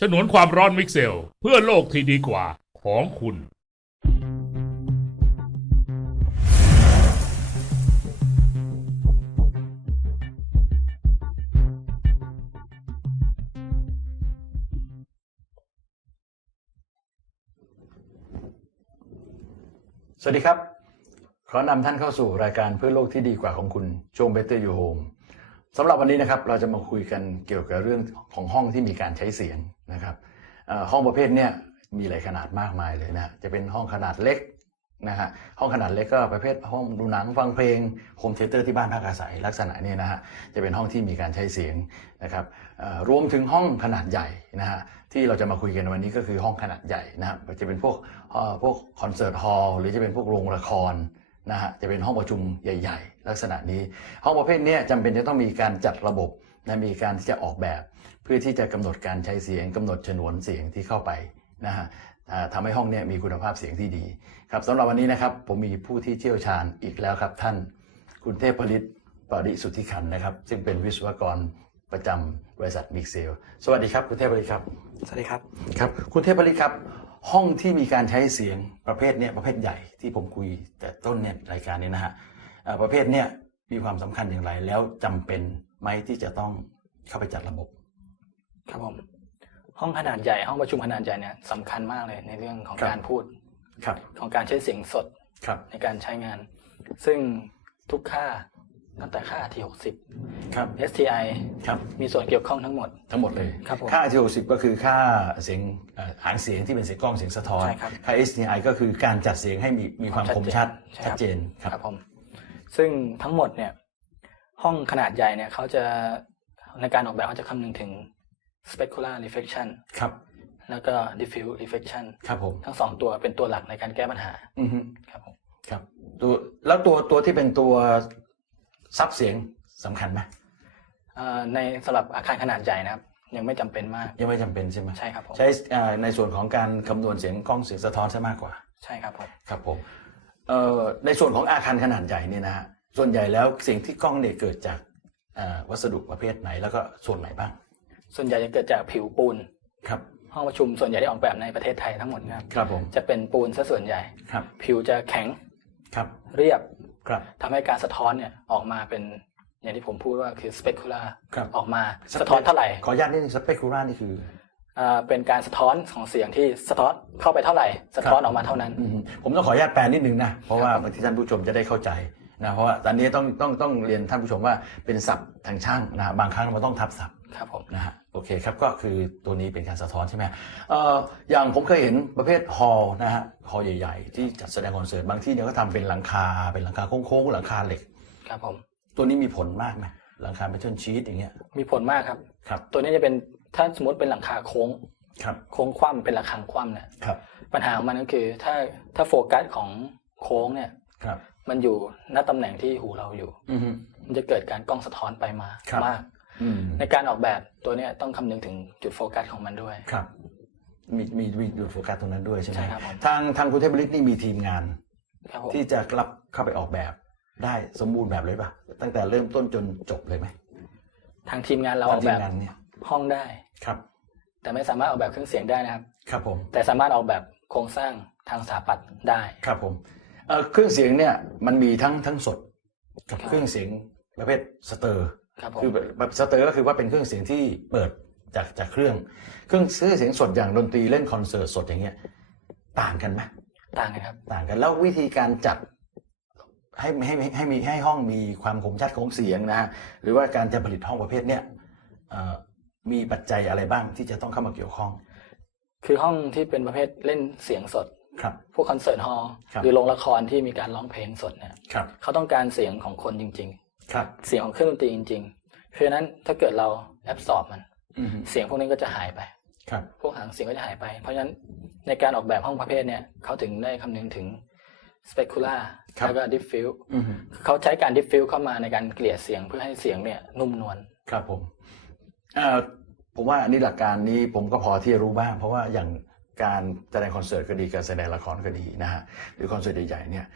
ฉนวนความร้อนมิกเซล เพื่อโลกที่ดีกว่าของคุณ สวัสดีครับ ขอนำท่านเข้าสู่รายการเพื่อโลกที่ดีกว่าของคุณ ช่วง Better You Home สำหรับวันนี้นะครับเราจะมาคุยกันเกี่ยวกับเรื่องของห้องที่มีการใช้เสียงนะครับห้องประเภทเนี้ยมีหลายขนาดมากมายเลยนะจะเป็นห้องขนาดเล็กนะฮะห้องขนาดเล็กก็ประเภทห้องดูหนังฟังเพลงโฮมเทเตอร์ที่บ้านพักอาศัยลักษณะนี้นะฮะจะเป็นห้องที่มีการใช้เสียงนะครับรวมถึงห้องขนาดใหญ่นะฮะที่เราจะมาคุยกันวันนี้ก็คือห้องขนาดใหญ่นะครับจะเป็นพวกพวกคอนเสิร์ตฮอลล์หรือจะเป็นพวกโรงละคร นะฮะจะเป็นห้องประชุมใหญ่ ๆ ลักษณะนี้ ห้องประเภทเนี้ยจำเป็นจะต้องมีการจัดระบบนะมีการที่จะออกแบบ เพื่อที่จะกำหนดการใช้เสียงกำหนดฉนวนเสียงที่เข้าไปนะฮะอ่าทำให้ห้องเนี้ยมีคุณภาพเสียงที่ดีครับสำหรับวันนี้นะครับผมมีผู้ที่เชี่ยวชาญอีกแล้วครับ ท่านคุณเทพผลิตปริสุทธิขันธ์นะครับ ซึ่งเป็นวิศวกรประจำบริษัทมิกเซล สวัสดีครับ คุณเทพผลิตครับ สวัสดีครับครับ คุณเทพผลิตครับ ห้องที่มีการใช้เสียงประเภทเนี้ยประเภทใหญ่ที่ผมคุยแต่ต้นเนี่ยรายการนี้นะฮะเอ่อประเภทเนี้ยมีความสำคัญอย่างไร แล้วจำเป็นไหมที่จะต้องเข้าไปจัดระบบ ครับผมห้องขนาดใหญ่ห้องประชุมขนาดใหญ่เนี่ยสำคัญมากเลยในเรื่องของครับการพูดครับของการใช้เสียงสดครับในการใช้งาน ซึ่งทุกค่าตั้งแต่ค่าที่ ครับ60 STI ครับมีส่วนเกี่ยวข้องทั้งหมด ทั้งหมดเลยครับผมค่า RTO 10ก็คือค่าเสียงเอ่อหางเสียงที่เป็นเสียงกล้องเสียงสะท้อนใช่ครับค่า SDI ก็คือการจัดเสียงให้มีมีความคมชัดใช่ชัดครับเจนครับ ครับผมซึ่งทั้งหมดเนี่ยห้องขนาดใหญ่เนี่ยเขาจะในการออกแบบเขาจะคำนึงถึง specular reflection ครับแล้วก็ diffuse reflection ครับผมทั้งสองตัวเป็นตัวหลักในการแก้ปัญหาอือฮึครับผม ครับตัวแล้วตัวตัวที่เป็นตัวซับเสียง สำคัญไหมเอ่อในสำหรับอาคารขนาดใหญ่นะครับ ยังไม่จำเป็นมาก ยังไม่จำเป็นใช่ไหมใช่ครับผมใช้เอ่อในส่วนของการคำนวณเสียงกล้องเสียงสะท้อนซะมากกว่า ใช่ครับผมครับผมเอ่อในส่วนของอาคารขนาดใหญ่เนี่ยนะฮะส่วนใหญ่แล้วเสียงที่กล้องเนี่ยเกิดจากเอ่อวัสดุประเภทไหนแล้วก็ส่วนไหนบ้าง ส่วนใหญ่จะเกิดจากผิวปูนครับห้องประชุมส่วนใหญ่ที่ออกแบบในประเทศไทยทั้งหมดนะครับครับผมจะเป็นปูนซะส่วนใหญ่ครับ ผิวจะแข็งครับ เรียบครับทำให้การสะท้อนเนี่ยออกมาเป็น อย่างที่ผมพูดว่าคือ specular ครับออกมาสะท้อนเท่าไหร่ ขออนุญาตนิดนึงสเปกูรานี่คืออ่าเป็นการสะท้อนของเสียงที่สะท้อนเข้าไปเท่าไหร่ สะท้อนออกมาเท่านั้นอืมผมต้องขออนุญาตแปลนิดนึงนะ เพราะว่าครับบางทีท่านผู้ชมจะได้เข้าใจนะเพราะว่าตอนนี้ต้องต้องต้องเรียนท่านผู้ชมว่าเป็นศัพท์ทางช่างนะบางครั้งมันต้องทับศัพท์ครับผมนะฮะโอเคครับก็คือตัวนี้เป็นการสะท้อนใช่ไหมเอ่ออย่างผมเคยเห็นประเภทฮอลล์นะฮะฮอลล์ใหญ่ ๆ ที่จัดแสดงคอนเสิร์ตบางที่เนี่ยก็ทำเป็นหลังคาเป็นหลังคาโค้งๆหลังคาเหล็กครับผม ตัวนี้มีผลมากไหมหลังคาเป็นชนชีตอย่างเงี้ย มีผลมากครับ ครับ ตัวนี้จะเป็นถ้าสมมติเป็นหลังคาโค้ง ครับ โค้งคว่ำเป็นระฆังคว่ำเนี่ยครับ ปัญหาของมันก็คือถ้าถ้าโฟกัสของโค้งเนี่ย ครับ มันอยู่ณตำแหน่งที่หูเราอยู่ อือฮึ มันจะเกิดการกล้องสะท้อนไปมาครับ มาก อืมในการออกแบบตัวเนี้ยต้องคำนึงถึงจุดโฟกัสของมันด้วย ครับ มีมีมีดูโฟกัสตรงนั้นด้วยใช่ไหมใช่ครับผม ทางทางคุณเทพบริกนี่มีทีมงาน ครับผมที่จะรับเข้าไปออกแบบ ได้สมบูรณ์แบบเลยป่ะ ตั้งแต่เริ่มต้นจนจบเลยไหมทางทีมงานเราออกทีแบมบงานเนี่ยห้องได้ครับ แต่ไม่สามารถออกแบบเครื่องเสียงได้นะครับ ครับผม แต่สามารถออกแบบโครงสร้างทางสถาปัตย์ได้ครับผมเอ่อเครื่องเสียงเนี่ยมันมีทั้งทั้งสดกับครับเครื่องเสียงประเภทสเตอร์ครับผมคือแบบสเตอร์ก็คือว่าเป็นเครื่องเสียงที่เปิดจากจากเครื่อง เครื่องเครื่องเสียงสดอย่างดนตรีเล่นคอนเสิร์ตสดอย่างเงี้ย ต่างกันไหมต่างกันครับ ต่างกันแล้ววิธีการจัด ให้ให้ให้ให้มีให้ห้องมีความคมชัดของเสียงนะฮะหรือว่าการจะผลิตห้องประเภทเนี้ยเอ่อมีปัจจัยอะไรบ้างที่จะต้องเข้ามาเกี่ยวข้อง คือห้องที่เป็นประเภทเล่นเสียงสดครับพวกคอนเสิร์ตฮอลล์ครับหรือโรงละครที่มีการร้องเพลงสดเนี่ยครับเขาต้องการเสียงของคนจริงครับๆเสียงของเครื่องดนตรีจริง ๆ เพราะฉะนั้นถ้าเกิดเราแอบสอบมันอืมเสียงพวกนี้ก็จะหายไปครับพวกหางเสียงก็จะหายไป เพราะฉะนั้นในการออกแบบห้องประเภทเนี่ยเขาถึงได้คำนึงถึง specular แล้วก็ diffuse อืมเขาใช้การ diffuse เข้ามาในการเกลี่ยเสียงเพื่อให้เสียงเนี่ยนุ่มนวลครับผมเอ่อผมว่าอันนี้หลักการนี้ผมก็พอที่จะรู้บ้าง เพราะว่าอย่างการแสดงคอนเสิร์ตก็ดีการแสดงละครก็ดีนะฮะหรือคอนเสิร์ตใหญ่ๆเนี่ย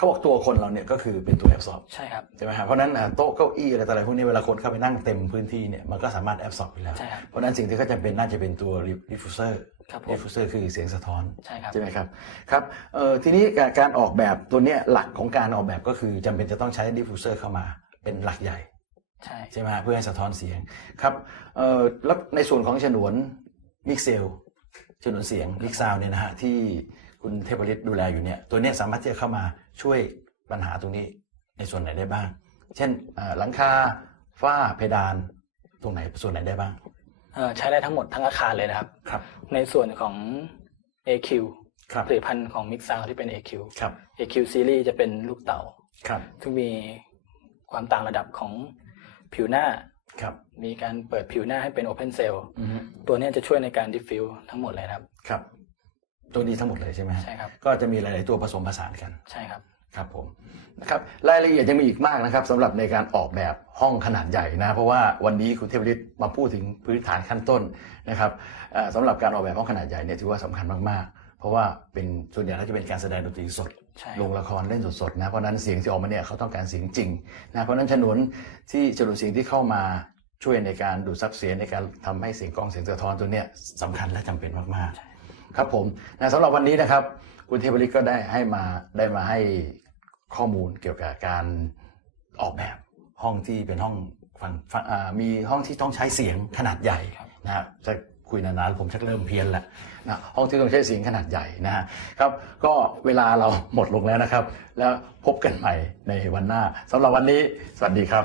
เขาบอกตัวคนเราเนี่ยก็คือเป็นตัวแอบซอร์บใช่ครับใช่ไหมครับเพราะฉะนั้นอะโต๊ะเก้าอี้อะไรต่ออะไรพวกนี้เวลาคนเข้าไปนั่งเต็มพื้นที่เนี่ยมันก็สามารถแอบซอร์บอยู่แล้วใช่ครับเพราะฉะนั้นสิ่งที่เขาจำเป็นน่าจะเป็นตัวดิฟฟูเซอร์ครับผมดิฟฟูเซอร์คือเสียงสะท้อนใช่ครับใช่ไหมครับครับเอ่อทีนี้การการออกแบบตัวเนี้ยหลักของการออกแบบก็คือจำเป็นจะต้องใช้ดิฟฟูเซอร์เข้ามาเป็นหลักใหญ่ใช่ใช่ไหมฮะเพื่อให้สะท้อนเสียงครับเอ่อแล้วในส่วนของฉนวนมิกเซลฉนวนเสียงมิกซาวเนี่ยนะฮะที่ คุณเทพฤทธิ์ดูแลอยู่เนี่ยตัวเนี้ยสามารถที่จะเข้ามาช่วยปัญหาตรงนี้ในส่วนไหนได้บ้าง เช่นเอ่อหลังคาฝ้าเพดานตรงไหนส่วนไหนได้บ้างเอ่อใช้ได้ทั้งหมดทั้งอาคารเลยนะครับครับ ในส่วนของ AQ ครับผลิตภัณฑ์ของ Mix Sound ที่เป็น AQ ครับ AQ Series จะเป็นลูกเต่าครับซึ่งมีความต่างระดับของผิวหน้าครับมีการเปิดผิวหน้าให้เป็น Open Cell อือฮึตัวเนี้ยจะช่วยในการ diffuse ทั้งหมดเลยนะครับครับ ตัวนี้ทั้งหมดเลยใช่ไหมฮะใช่ครับ ก็จะมีหลาย ๆ ตัวผสมผสานกันใช่ครับครับผมนะครับรายละเอียดยังมีอีกมากนะครับสำหรับในการออกแบบห้องขนาดใหญ่นะเพราะว่าวันนี้คุณเทพฤทธิ์มาพูดถึงพื้นฐานขั้นต้นนะครับเอ่อสำหรับการออกแบบห้องขนาดใหญ่เนี่ยถือว่าสำคัญมาก ๆ เพราะว่าเป็นส่วนใหญ่แล้วจะเป็นการแสดงดนตรีสดใช่ลงละครเล่นสด ๆ นะเพราะฉะนั้นเสียงที่ออกมาเนี่ยเขาต้องการเสียงจริงนะเพราะฉะนั้นฉนวนที่ฉนวนเสียงที่เข้ามาช่วยในการดูดซับเสียงในการทำให้เสียงกล้องเสียงสะท้อนตัวเนี้ยสำคัญและจำเป็นมาก ๆ ครับผมนะสำหรับวันนี้นะครับ คุณเทพฤทธิ์ก็ได้ให้มาได้มาให้ข้อมูลเกี่ยวกับการออกแบบห้องที่เป็นห้องฟังฟังมีห้องที่ต้องใช้เสียงขนาดใหญ่นะครับจะคุยนานๆผมชักเริ่มเพี้ยนแล้วนะห้องที่ต้องใช้เสียงขนาดใหญ่นะฮะครับก็เวลาเราหมดลงแล้วนะครับ แล้วพบกันใหม่ในวันหน้าสำหรับวันนี้ สวัสดีครับ